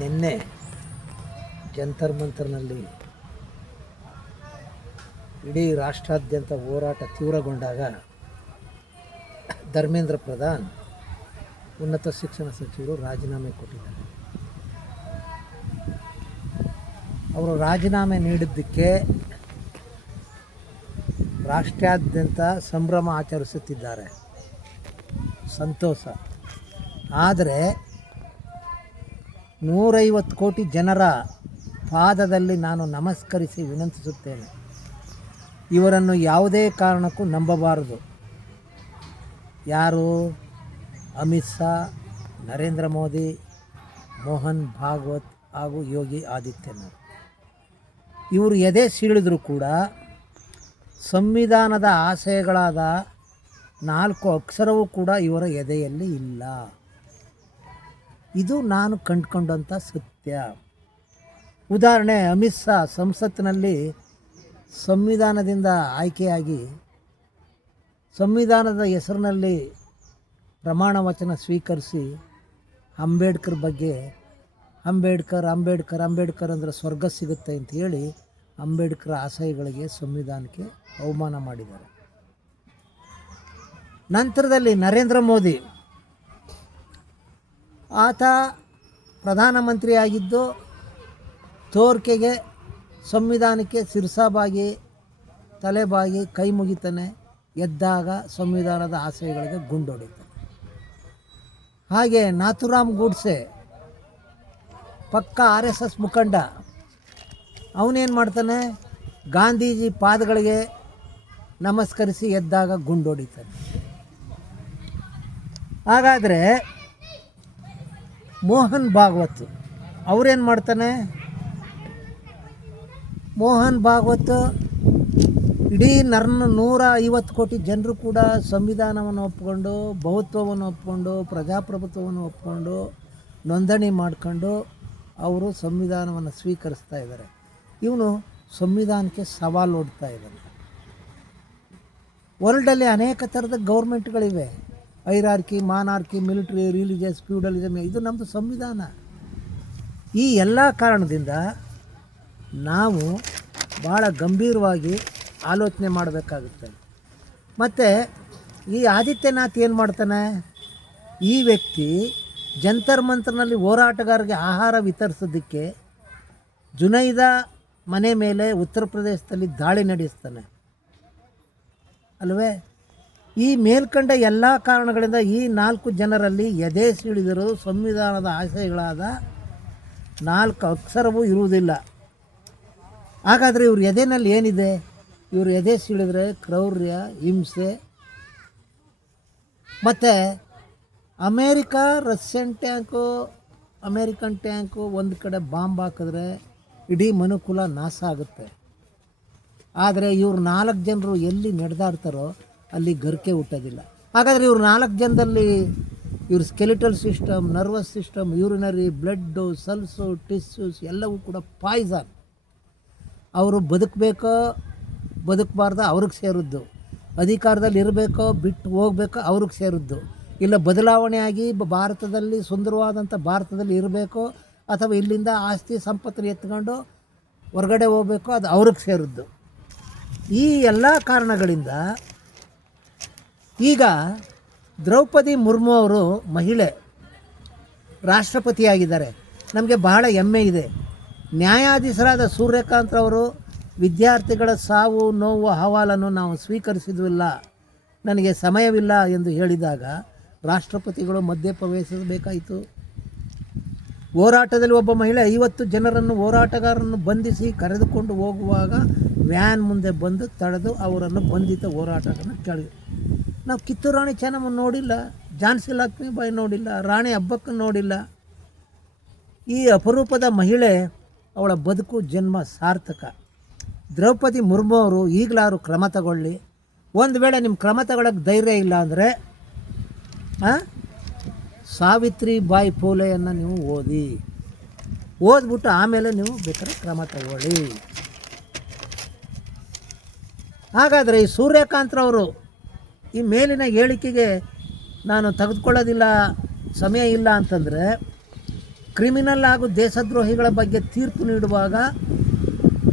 ನಿನ್ನೆ ಜಂತರ್ ಮಂತರ್ನಲ್ಲಿ ಇಡೀ ರಾಷ್ಟ್ರಾದ್ಯಂತ ಹೋರಾಟ ತೀವ್ರಗೊಂಡಾಗ ಧರ್ಮೇಂದ್ರ ಪ್ರಧಾನ್ ಉನ್ನತ ಶಿಕ್ಷಣ ಸಚಿವರು ರಾಜೀನಾಮೆ ಕೊಟ್ಟಿದ್ದಾರೆ. ಅವರು ರಾಜೀನಾಮೆ ನೀಡಿದ್ದಕ್ಕೆ ರಾಷ್ಟ್ರಾದ್ಯಂತ ಸಂಭ್ರಮ ಆಚರಿಸುತ್ತಿದ್ದಾರೆ, ಸಂತೋಷ. ಆದರೆ 150 ಕೋಟಿ ಜನರ ಪಾದದಲ್ಲಿ ನಾನು ನಮಸ್ಕರಿಸಿ ವಿನಂತಿಸುತ್ತೇನೆ, ಇವರನ್ನು ಯಾವುದೇ ಕಾರಣಕ್ಕೂ ನಂಬಬಾರದು. ಯಾರು? ಅಮಿತ್ ಶಾ, ನರೇಂದ್ರ ಮೋದಿ, ಮೋಹನ್ ಭಾಗವತ್ ಹಾಗೂ ಯೋಗಿ ಆದಿತ್ಯನಾಥ್. ಇವರು ಎದೆ ಸೀಳಿದರೂ ಕೂಡ ಸಂವಿಧಾನದ ಆಶಯಗಳಾದ 4 ಅಕ್ಷರವೂ ಕೂಡ ಇವರ ಎದೆಯಲ್ಲಿ ಇಲ್ಲ. ಇದು ನಾನು ಕಂಡುಕೊಂಡಂಥ ಸತ್ಯ. ಉದಾಹರಣೆ, ಅಮಿತ್ ಶಾ ಸಂಸತ್ತಿನಲ್ಲಿ ಸಂವಿಧಾನದಿಂದ ಆಯ್ಕೆಯಾಗಿ ಸಂವಿಧಾನದ ಹೆಸರಿನಲ್ಲಿ ಪ್ರಮಾಣ ವಚನ ಸ್ವೀಕರಿಸಿ ಅಂಬೇಡ್ಕರ್ ಬಗ್ಗೆ ಅಂಬೇಡ್ಕರ್ ಅಂದರೆ ಸ್ವರ್ಗ ಸಿಗುತ್ತೆ ಅಂತ ಹೇಳಿ ಅಂಬೇಡ್ಕರ್ ಆಶಯಗಳಿಗೆ ಸಂವಿಧಾನಕ್ಕೆ ಅವಮಾನ ಮಾಡಿದ್ದಾರೆ. ನಂತರದಲ್ಲಿ ನರೇಂದ್ರ ಮೋದಿ, ಆತ ಪ್ರಧಾನಮಂತ್ರಿಯಾಗಿದ್ದು ತೋರ್ಕೆಗೆ ಸಂವಿಧಾನಕ್ಕೆ ಶಿರಸಾಬಾಗಿ ತಲೆಬಾಗಿ ಕೈ ಮುಗಿತಾನೆ. ಎದ್ದಾಗ ಸಂವಿಧಾನದ ಆಶಯಗಳಿಗೆ ಗುಂಡೊಡಿತಾನೆ. ಹಾಗೆ ನಾಥುರಾಮ್ ಗೂಡ್ಸೆ ಪಕ್ಕ RSS ಮುಖಂಡ, ಅವನೇನು ಮಾಡ್ತಾನೆ? ಗಾಂಧೀಜಿ ಪಾದಗಳಿಗೆ ನಮಸ್ಕರಿಸಿ ಎದ್ದಾಗ ಗುಂಡೊಡಿತಾನೆ. ಹಾಗಾದರೆ ಮೋಹನ್ ಭಾಗವತ್ ಅವರೇನು ಮಾಡ್ತಾನೆ? ಮೋಹನ್ ಭಾಗವತ್ ಇಡೀ 150 ಕೋಟಿ ಜನರು ಕೂಡ ಸಂವಿಧಾನವನ್ನು ಒಪ್ಪಿಕೊಂಡು, ಬಹುತ್ವವನ್ನು ಒಪ್ಪಿಕೊಂಡು, ಪ್ರಜಾಪ್ರಭುತ್ವವನ್ನು ಒಪ್ಪಿಕೊಂಡು ನೋಂದಣಿ ಮಾಡಿಕೊಂಡು ಅವರು ಸಂವಿಧಾನವನ್ನು ಸ್ವೀಕರಿಸ್ತಾ ಇದ್ದಾರೆ. ಇವನು ಸಂವಿಧಾನಕ್ಕೆ ಸವಾಲು ಒಡ್ತಾ ಇದ್ದಾನೆ. ವರ್ಲ್ಡಲ್ಲಿ ಅನೇಕ ಥರದ ಗೌರ್ಮೆಂಟ್ಗಳಿವೆ. Hierarchy, monarchy, military, religious, feudalism. ಇದು ನಮ್ಮದು ಸಂವಿಧಾನ. ಈ ಎಲ್ಲ ಕಾರಣದಿಂದ ನಾವು ಭಾಳ ಗಂಭೀರವಾಗಿ ಆಲೋಚನೆ ಮಾಡಬೇಕಾಗುತ್ತೆ. ಮತ್ತು ಈ ಆದಿತ್ಯನಾಥ್ ಏನು ಮಾಡ್ತಾನೆ? ಈ ವ್ಯಕ್ತಿ ಜಂತರ್ ಮಂತರ್ನಲ್ಲಿ ಹೋರಾಟಗಾರರಿಗೆ ಆಹಾರ ವಿತರಿಸೋದಕ್ಕೆ ಜುನೈದ ಮನೆ ಮೇಲೆ ಉತ್ತರ ಪ್ರದೇಶದಲ್ಲಿ ದಾಳಿ ನಡೆಸ್ತಾನೆ ಅಲ್ವೇ? ಈ ಮೇಲ್ಕಂಡ ಎಲ್ಲ ಕಾರಣಗಳಿಂದ ಈ 4 ಜನರಲ್ಲಿ ಎದೆ ಸಿಡಿದಿರೋದು ಸಂವಿಧಾನದ ಆಶಯಗಳಾದ 4 ಅಕ್ಷರವೂ ಇರುವುದಿಲ್ಲ. ಹಾಗಾದರೆ ಇವ್ರ ಎದೆನಲ್ಲಿ ಏನಿದೆ? ಇವರು ಎದೆ ಸಿಡಿದ್ರೆ ಕ್ರೌರ್ಯ, ಹಿಂಸೆ. ಮತ್ತು ಅಮೇರಿಕನ್ ಟ್ಯಾಂಕು ಒಂದು ಕಡೆ ಬಾಂಬ್ ಹಾಕಿದ್ರೆ ಇಡೀ ಮನುಕುಲ ನಾಶ ಆಗುತ್ತೆ. ಆದರೆ ಇವ್ರು 4 ಜನರು ಎಲ್ಲಿ ನಡೆದಾಡ್ತಾರೋ ಅಲ್ಲಿ ಗರಿಕೆ ಹುಟ್ಟೋದಿಲ್ಲ. ಹಾಗಾದರೆ ಇವ್ರು 4 ಜನದಲ್ಲಿ ಇವ್ರ skeletal system, nervous system, urinary, blood, cells, tissues ಎಲ್ಲವೂ ಕೂಡ ಪಾಯ್ಸನ್. ಅವರು ಬದುಕಬೇಕೋ ಬದುಕಬಾರ್ದು ಅವ್ರಿಗೆ ಸೇರಿದ್ದು, ಅಧಿಕಾರದಲ್ಲಿ ಇರಬೇಕೋ ಬಿಟ್ಟು ಹೋಗಬೇಕೋ ಅವ್ರಿಗೆ ಸೇರಿದ್ದು, ಇಲ್ಲ ಬದಲಾವಣೆಯಾಗಿ ಭಾರತದಲ್ಲಿ ಸುಂದರವಾದಂಥ ಭಾರತದಲ್ಲಿ ಇರಬೇಕೋ ಅಥವಾ ಇಲ್ಲಿಂದ ಆಸ್ತಿ ಸಂಪತ್ತನ್ನು ಎತ್ಕೊಂಡು ಹೊರಗಡೆ ಹೋಗಬೇಕೋ ಅದು ಅವ್ರಿಗೆ ಸೇರಿದ್ದು. ಈ ಎಲ್ಲ ಕಾರಣಗಳಿಂದ ಈಗ ದ್ರೌಪದಿ ಮುರ್ಮು ಅವರು ಮಹಿಳೆ ರಾಷ್ಟ್ರಪತಿಯಾಗಿದ್ದಾರೆ. ನಮಗೆ ಬಹಳ ಹೆಮ್ಮೆ ಇದೆ. ನ್ಯಾಯಾಧೀಶರಾದ ಸೂರ್ಯಕಾಂತ್ ಅವರು ವಿದ್ಯಾರ್ಥಿಗಳ ಸಾವು ನೋವು ಅಹವಾಲನ್ನು ನಾವು ಸ್ವೀಕರಿಸಿದ್ವಿಲ್ಲ, ನನಗೆ ಸಮಯವಿಲ್ಲ ಎಂದು ಹೇಳಿದಾಗ ರಾಷ್ಟ್ರಪತಿಗಳು ಮಧ್ಯಪ್ರವೇಶಿಸಬೇಕಾಯಿತು. ಹೋರಾಟದಲ್ಲಿ ಒಬ್ಬ ಮಹಿಳೆ 50 ಜನರನ್ನು ಹೋರಾಟಗಾರರನ್ನು ಬಂಧಿಸಿ ಕರೆದುಕೊಂಡು ಹೋಗುವಾಗ ವ್ಯಾನ್ ಮುಂದೆ ಬಂದು ತಡೆದು ಅವರನ್ನು ಬಂಧಿತ ಹೋರಾಟಗಾರನ ಕೆಳಗೆ. ನಾವು ಕಿತ್ತೂರು ರಾಣಿ ಚೆನ್ನಮ್ಮ ನೋಡಿಲ್ಲ, ಝಾನ್ಸಿ ಲಕ್ಷ್ಮೀಬಾಯಿ ನೋಡಿಲ್ಲ, ರಾಣಿ ಅಬ್ಬಕ್ಕನ್ನು ನೋಡಿಲ್ಲ. ಈ ಅಪರೂಪದ ಮಹಿಳೆ, ಅವಳ ಬದುಕು ಜನ್ಮ ಸಾರ್ಥಕ. ದ್ರೌಪದಿ ಮುರ್ಮು ಅವರು ಈಗಲಾರು ಕ್ರಮ ತಗೊಳ್ಳಿ. ಒಂದು ವೇಳೆ ನಿಮ್ಮ ಕ್ರಮ ತಗೊಳ್ಳೋಕ್ಕೆ ಧೈರ್ಯ ಇಲ್ಲ ಅಂದರೆ ಸಾವಿತ್ರಿಬಾಯಿ ಫೂಲೆಯನ್ನು ನೀವು ಓದ್ಬಿಟ್ಟು ಆಮೇಲೆ ನೀವು ಬೇಕಾದ್ರೆ ಕ್ರಮ ತಗೊಳ್ಳಿ. ಹಾಗಾದರೆ ಈ ಸೂರ್ಯಕಾಂತ್ರವರು ಈ ಮೇಲಿನ ಹೇಳಿಕೆಗೆ ನಾನು ತೆಗೆದುಕೊಳ್ಳೋದಿಲ್ಲ, ಸಮಯ ಇಲ್ಲ ಅಂತಂದರೆ ಕ್ರಿಮಿನಲ್ ಹಾಗೂ ದೇಶದ್ರೋಹಿಗಳ ಬಗ್ಗೆ ತೀರ್ಪು ನೀಡುವಾಗ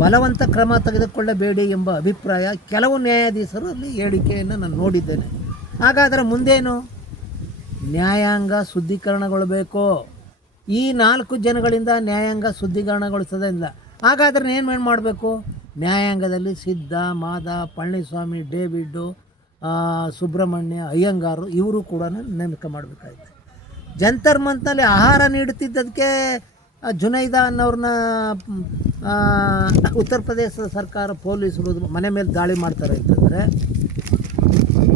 ಬಲವಂತ ಕ್ರಮ ತೆಗೆದುಕೊಳ್ಳಬೇಡಿ ಎಂಬ ಅಭಿಪ್ರಾಯ ಕೆಲವು ನ್ಯಾಯಾಧೀಶರು ಅಲ್ಲಿ ಹೇಳಿಕೆಯನ್ನು ನಾನು ನೋಡಿದ್ದೇನೆ. ಹಾಗಾದರೆ ಮುಂದೇನು? ನ್ಯಾಯಾಂಗ ಶುದ್ಧೀಕರಣಗೊಳ್ಳಬೇಕು. ಈ 4 ಜನಗಳಿಂದ ನ್ಯಾಯಾಂಗ ಶುದ್ಧೀಕರಣಗೊಳಿಸೋದಿಲ್ಲ. ಹಾಗಾದ್ರೆ ಏನು ಮಾಡಬೇಕು? ನ್ಯಾಯಾಂಗದಲ್ಲಿ ಸಿದ್ಧ, ಮಾದ, ಪಳನಿಸ್ವಾಮಿ, ಡೇವಿಡ್ಡು, ಸುಬ್ರಹ್ಮಣ್ಯ, ಅಯ್ಯಂಗಾರು ಇವರು ಕೂಡ ನೇಮಕ ಮಾಡಬೇಕಾಗುತ್ತೆ. ಜಂತರ್ ಮಂತಲ್ಲಿ ಆಹಾರ ನೀಡುತ್ತಿದ್ದದಕ್ಕೆ ಜುನೈದಾ ಅನ್ನೋರನ್ನ ಉತ್ತರ ಪ್ರದೇಶದ ಸರ್ಕಾರ ಪೊಲೀಸರು ಮನೆ ಮೇಲೆ ದಾಳಿ ಮಾಡ್ತಾರೆ ಅಂತಂದರೆ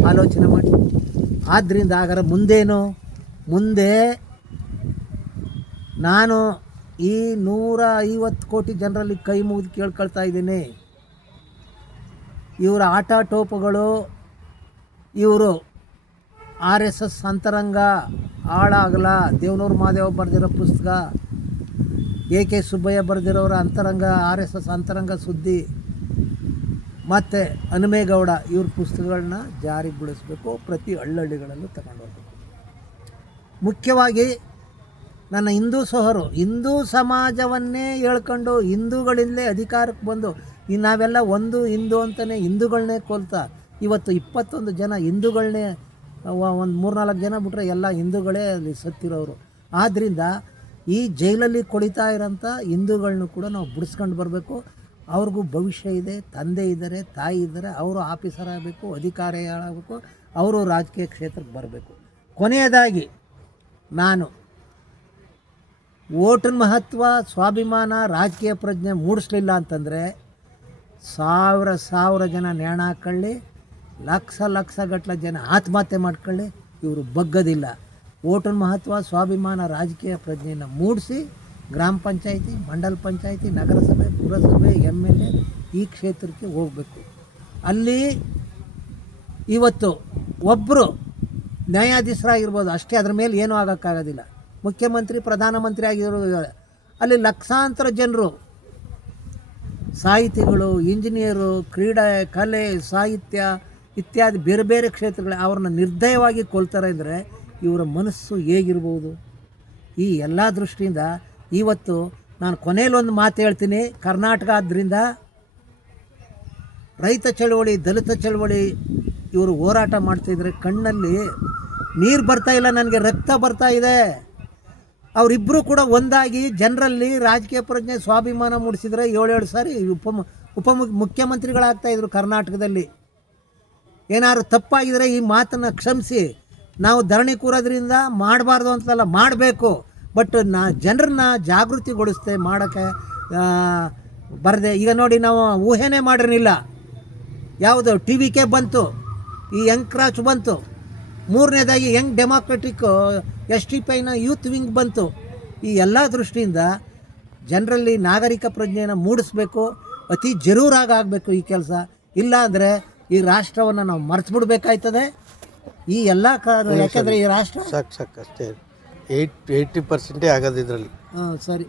ಆಲೋಚನೆ ಮಾಡಿ. ಆದ್ದರಿಂದ ಹಾಗಾದ್ರೆ ಮುಂದೇನು? ಮುಂದೆ ನಾನು ಈ 150 ಕೋಟಿ ಜನರಲ್ಲಿ ಕೈ ಮುಗಿದು ಕೇಳ್ಕೊಳ್ತಾ ಇದ್ದೀನಿ, ಇವರ ಆಟಾಟೋಪಗಳು, ಇವರು RSS ಅಂತರಂಗ ಹಾಳಾಗಲ್ಲ. ದೇವನೂರು ಮಹಾದೇವ ಬರೆದಿರೋ ಪುಸ್ತಕ, AK ಸುಬ್ಬಯ್ಯ ಬರೆದಿರೋರ ಅಂತರಂಗ, RSS ಅಂತರಂಗ ಸುದ್ದಿ, ಮತ್ತು ಹನುಮೇಗೌಡ ಇವ್ರ ಪುಸ್ತಕಗಳನ್ನ ಜಾರಿಗೊಳಿಸಬೇಕು. ಪ್ರತಿ ಹಳ್ಳಿಗಳಲ್ಲೂ ತಗೊಂಡು ಹೋಗಬೇಕು. ಮುಖ್ಯವಾಗಿ ನನ್ನ ಹಿಂದೂ ಸಮಾಜವನ್ನೇ ಹೇಳ್ಕೊಂಡು ಹಿಂದೂಗಳಿಂದಲೇ ಅಧಿಕಾರಕ್ಕೆ ಬಂದು ನಾವೆಲ್ಲ ಒಂದು ಹಿಂದೂ ಅಂತಲೇ ಹಿಂದೂಗಳನ್ನೇ ಕೊಲ್ತಾ ಇವತ್ತು 21 ಜನ ಹಿಂದೂಗಳನ್ನೇ, ಒಂದು 3-4 ಜನ ಬಿಟ್ಟರೆ ಎಲ್ಲ ಹಿಂದೂಗಳೇ ಅಲ್ಲಿ ಸತ್ತಿರೋರು. ಆದ್ದರಿಂದ ಈ ಜೈಲಲ್ಲಿ ಕೊಳಿತಾ ಇರೋಂಥ ಹಿಂದೂಗಳನ್ನೂ ಕೂಡ ನಾವು ಬಿಡಿಸ್ಕೊಂಡು ಬರಬೇಕು. ಅವ್ರಿಗೂ ಭವಿಷ್ಯ ಇದೆ, ತಂದೆ ಇದ್ದಾರೆ, ತಾಯಿ ಇದ್ದಾರೆ, ಅವರು ಆಫೀಸರ್ ಆಗಬೇಕು, ಅಧಿಕಾರಿ ಆಗಬೇಕು, ಅವರು ರಾಜಕೀಯ ಕ್ಷೇತ್ರಕ್ಕೆ ಬರಬೇಕು. ಕೊನೆಯದಾಗಿ ನಾನು ಓಟಿನ ಮಹತ್ವ, ಸ್ವಾಭಿಮಾನ, ರಾಜಕೀಯ ಪ್ರಜ್ಞೆ ಮೂಡಿಸ್ಲಿಲ್ಲ ಅಂತಂದರೆ 1000 ಜನ ನೇಣ ಹಾಕ್ಕೊಳ್ಳಿ, ಲಕ್ಷ ಗಟ್ಟಲೆ ಜನ ಆತ್ಮಹತ್ಯೆ ಮಾಡ್ಕೊಳ್ಳಿ, ಇವರು ಬಗ್ಗದಿಲ್ಲ. ಓಟಿನ ಮಹತ್ವ, ಸ್ವಾಭಿಮಾನ, ರಾಜಕೀಯ ಪ್ರಜ್ಞೆಯನ್ನು ಮೂಡಿಸಿ ಗ್ರಾಮ ಪಂಚಾಯಿತಿ, ಮಂಡಲ ಪಂಚಾಯಿತಿ, ನಗರಸಭೆ, ಪುರಸಭೆ, MLA ಈ ಕ್ಷೇತ್ರಕ್ಕೆ ಹೋಗಬೇಕು. ಅಲ್ಲಿ ಇವತ್ತು ಒಬ್ಬರು ನ್ಯಾಯಾಧೀಶರಾಗಿರ್ಬೋದು ಅಷ್ಟೇ, ಅದ್ರ ಮೇಲೆ ಏನೂ ಆಗೋಕ್ಕಾಗೋದಿಲ್ಲ. ಮುಖ್ಯಮಂತ್ರಿ, ಪ್ರಧಾನಮಂತ್ರಿ ಆಗಿರೋ ಅಲ್ಲಿ ಲಕ್ಷಾಂತರ ಜನರು, ಸಾಹಿತಿಗಳು, ಇಂಜಿನಿಯರು, ಕ್ರೀಡೆ, ಕಲೆ, ಸಾಹಿತ್ಯ ಇತ್ಯಾದಿ ಬೇರೆ ಬೇರೆ ಕ್ಷೇತ್ರಗಳು ಅವ್ರನ್ನ ನಿರ್ದಯವಾಗಿ ಕೊಲ್ತಾರೆ ಅಂದರೆ ಇವರ ಮನಸ್ಸು ಹೇಗಿರ್ಬೋದು? ಈ ಎಲ್ಲ ದೃಷ್ಟಿಯಿಂದ ಇವತ್ತು ನಾನು ಕೊನೆಯಲ್ಲೊಂದು ಮಾತು ಹೇಳ್ತೀನಿ. ಕರ್ನಾಟಕ ಆದ್ದರಿಂದ ರೈತ ಚಳವಳಿ, ದಲಿತ ಚಳವಳಿ ಇವರು ಹೋರಾಟ ಮಾಡ್ತಾಯಿದ್ರೆ ಕಣ್ಣಲ್ಲಿ ನೀರು ಬರ್ತಾಯಿಲ್ಲ, ನನಗೆ ರಕ್ತ ಬರ್ತಾ ಇದೆ. ಅವರಿಬ್ಬರು ಕೂಡ ಒಂದಾಗಿ ಜನರಲ್ಲಿ ರಾಜಕೀಯ ಪ್ರಜ್ಞೆ, ಸ್ವಾಭಿಮಾನ ಮೂಡಿಸಿದರೆ 7 ಸಾರಿ ಮುಖ್ಯಮಂತ್ರಿಗಳಾಗ್ತಾಯಿದ್ರು ಕರ್ನಾಟಕದಲ್ಲಿ. ಏನಾದ್ರು ತಪ್ಪಾಗಿದ್ರೆ ಈ ಮಾತನ್ನು ಕ್ಷಮಿಸಿ. ನಾವು ಧರಣಿ ಕೂರೋದ್ರಿಂದ ಮಾಡಬಾರ್ದು ಅಂತಲ್ಲ, ಮಾಡಬೇಕು. ಬಟ್ ಜನರನ್ನ ಜಾಗೃತಿಗೊಳಿಸ್ತೆ ಮಾಡೋಕ್ಕೆ ಬರದೆ. ಈಗ ನೋಡಿ, ನಾವು ಊಹೆನೇ ಮಾಡಿರಲಿಲ್ಲ. ಯಾವುದು TVK ಬಂತು, ಈ ಯಂಗ್ ಕ್ರಾಚ್ ಬಂತು, 3ನೇದಾಗಿ ಯಂಗ್ ಡೆಮಾಕ್ರೆಟಿಕ್ STPನ ಯೂತ್ ವಿಂಗ್ ಬಂತು. ಈ ಎಲ್ಲ ದೃಷ್ಟಿಯಿಂದ ಜನರಲ್ಲಿ ನಾಗರಿಕ ಪ್ರಜ್ಞೆಯನ್ನು ಮೂಡಿಸ್ಬೇಕು. ಅತಿ ಜರೂರಾಗಿ ಆಗಬೇಕು ಈ ಕೆಲಸ. ಇಲ್ಲ ಅಂದರೆ ಈ ರಾಷ್ಟ್ರವನ್ನು ನಾವು ಮರ್ತು ಬಿಡಬೇಕಾಯ್ತದೆ. ಈ ಎಲ್ಲ ಯಾಕೆಂದರೆ ಈ ರಾಷ್ಟ್ರ ಸಾಕು ಅಷ್ಟೇ 80% ಆಗೋದು ಇದರಲ್ಲಿ. ಸರಿ.